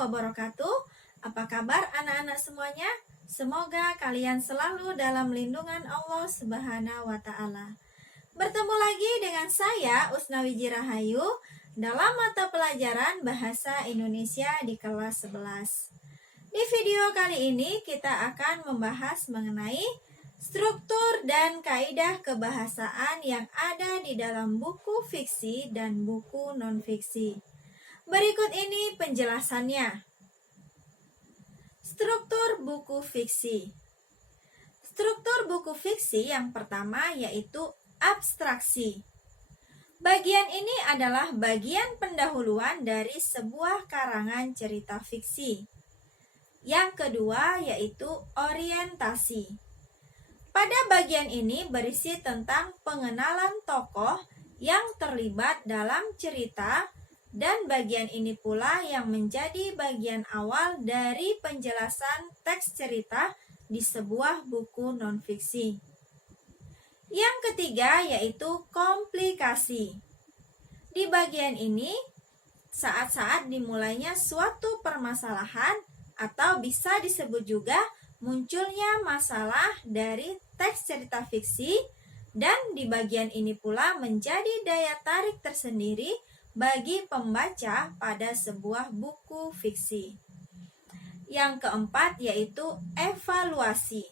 wabarakatuh. Apa kabar anak-anak semuanya? Semoga kalian selalu dalam lindungan Allah Subhanahu wa Ta'ala. Bertemu lagi dengan saya Usnawi Rahayu dalam mata pelajaran Bahasa Indonesia di kelas 11. Di video kali ini kita akan membahas mengenai struktur dan kaidah kebahasaan yang ada di dalam buku fiksi dan buku non-fiksi. Berikut ini penjelasannya. Struktur buku fiksi. Struktur buku fiksi yang pertama yaitu abstraksi. Bagian ini adalah bagian pendahuluan dari sebuah karangan cerita fiksi. Yang kedua yaitu orientasi. Pada bagian ini berisi tentang pengenalan tokoh yang terlibat dalam cerita, dan bagian ini pula yang menjadi bagian awal dari penjelasan teks cerita di sebuah buku non-fiksi. Yang ketiga yaitu komplikasi. Di bagian ini, saat-saat dimulainya suatu permasalahan atau bisa disebut juga munculnya masalah dari teks cerita fiksi, dan di bagian ini pula menjadi daya tarik tersendiri bagi pembaca pada sebuah buku fiksi. Yang keempat yaitu evaluasi.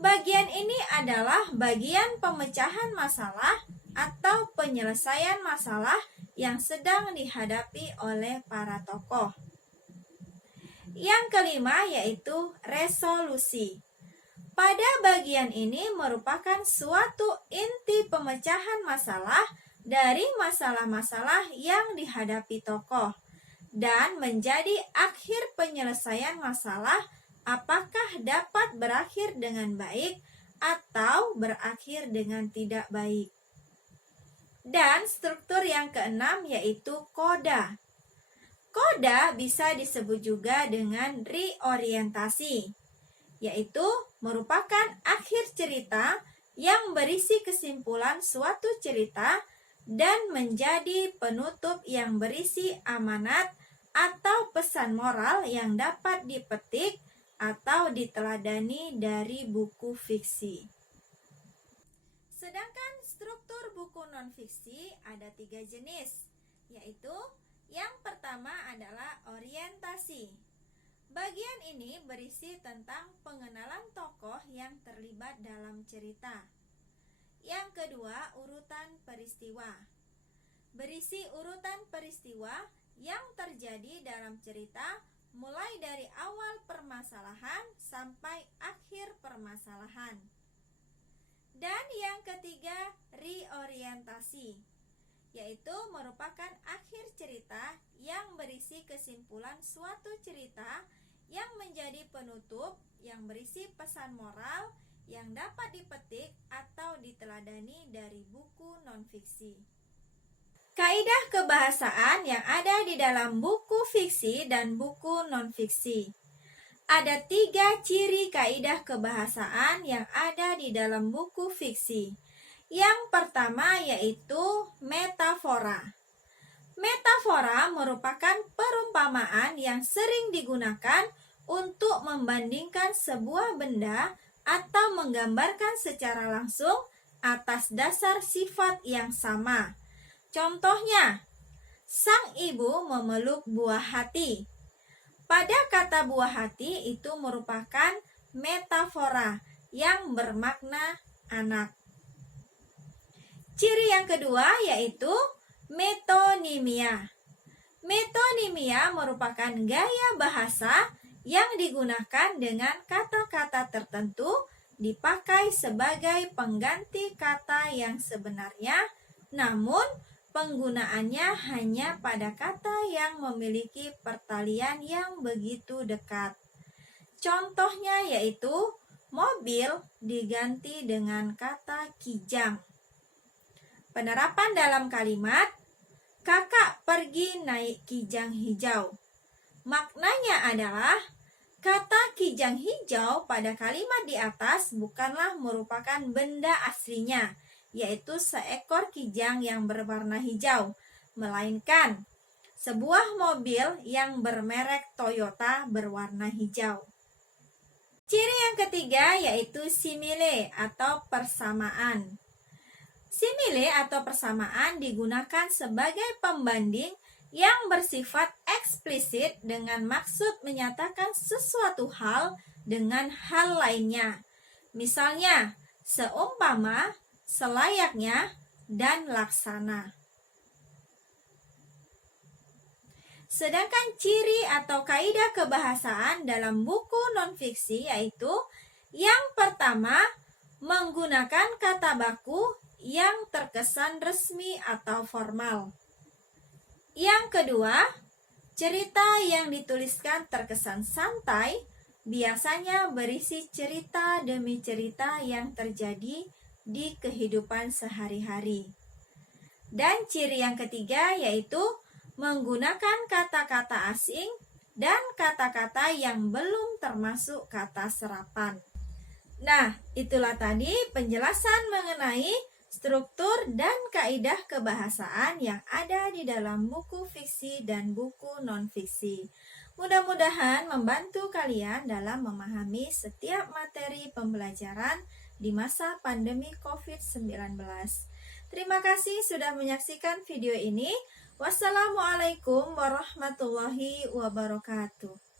Bagian ini adalah bagian pemecahan masalah atau penyelesaian masalah yang sedang dihadapi oleh para tokoh. Yang kelima yaitu resolusi. Pada bagian ini merupakan suatu inti pemecahan masalah dari masalah-masalah yang dihadapi tokoh, dan menjadi akhir penyelesaian masalah apakah dapat berakhir dengan baik atau berakhir dengan tidak baik. Dan struktur yang keenam yaitu koda. Koda bisa disebut juga dengan reorientasi, yaitu merupakan akhir cerita yang berisi kesimpulan suatu cerita dan menjadi penutup yang berisi amanat atau pesan moral yang dapat dipetik atau diteladani dari buku fiksi. Sedangkan struktur buku non-fiksi ada 3 jenis, yaitu yang pertama adalah orientasi. Bagian ini berisi tentang pengenalan tokoh yang terlibat dalam cerita. Yang kedua, urutan peristiwa. Berisi urutan peristiwa yang terjadi dalam cerita mulai dari awal permasalahan sampai akhir permasalahan. Dan yang ketiga, reorientasi, yaitu merupakan akhir cerita yang berisi kesimpulan suatu cerita yang menjadi penutup yang berisi pesan moral yang dapat dipetik atau diteladani dari buku non-fiksi. Kaidah kebahasaan yang ada di dalam buku fiksi dan buku non-fiksi. Ada 3 ciri kaidah kebahasaan yang ada di dalam buku fiksi. Yang pertama yaitu metafora. Metafora merupakan perumpamaan yang sering digunakan untuk membandingkan sebuah benda atau menggambarkan secara langsung atas dasar sifat yang sama. Contohnya, sang ibu memeluk buah hati. Pada kata buah hati itu merupakan metafora yang bermakna anak. Ciri yang kedua yaitu metonimia. Metonimia merupakan gaya bahasa yang digunakan dengan kata-kata tertentu dipakai sebagai pengganti kata yang sebenarnya, namun penggunaannya hanya pada kata yang memiliki pertalian yang begitu dekat. Contohnya yaitu mobil diganti dengan kata kijang. Penerapan dalam kalimat, kakak pergi naik kijang hijau. Maknanya adalah kata kijang hijau pada kalimat di atas bukanlah merupakan benda aslinya, yaitu seekor kijang yang berwarna hijau, melainkan sebuah mobil yang bermerek Toyota berwarna hijau. Ciri yang ketiga yaitu simile atau persamaan. Simile atau persamaan digunakan sebagai pembanding yang bersifat eksplisit dengan maksud menyatakan sesuatu hal dengan hal lainnya. Misalnya, seumpama, selayaknya, dan laksana. Sedangkan ciri atau kaidah kebahasaan dalam buku non-fiksi yaitu yang pertama, menggunakan kata baku yang terkesan resmi atau formal. Yang kedua, cerita yang dituliskan terkesan santai, biasanya berisi cerita demi cerita yang terjadi di kehidupan sehari-hari. Dan ciri yang ketiga yaitu menggunakan kata-kata asing dan kata-kata yang belum termasuk kata serapan. Nah, itulah tadi penjelasan mengenai struktur dan kaidah kebahasaan yang ada di dalam buku fiksi dan buku non-fiksi. Mudah-mudahan membantu kalian dalam memahami setiap materi pembelajaran di masa pandemi COVID-19. Terima kasih sudah menyaksikan video ini. Wassalamualaikum warahmatullahi wabarakatuh.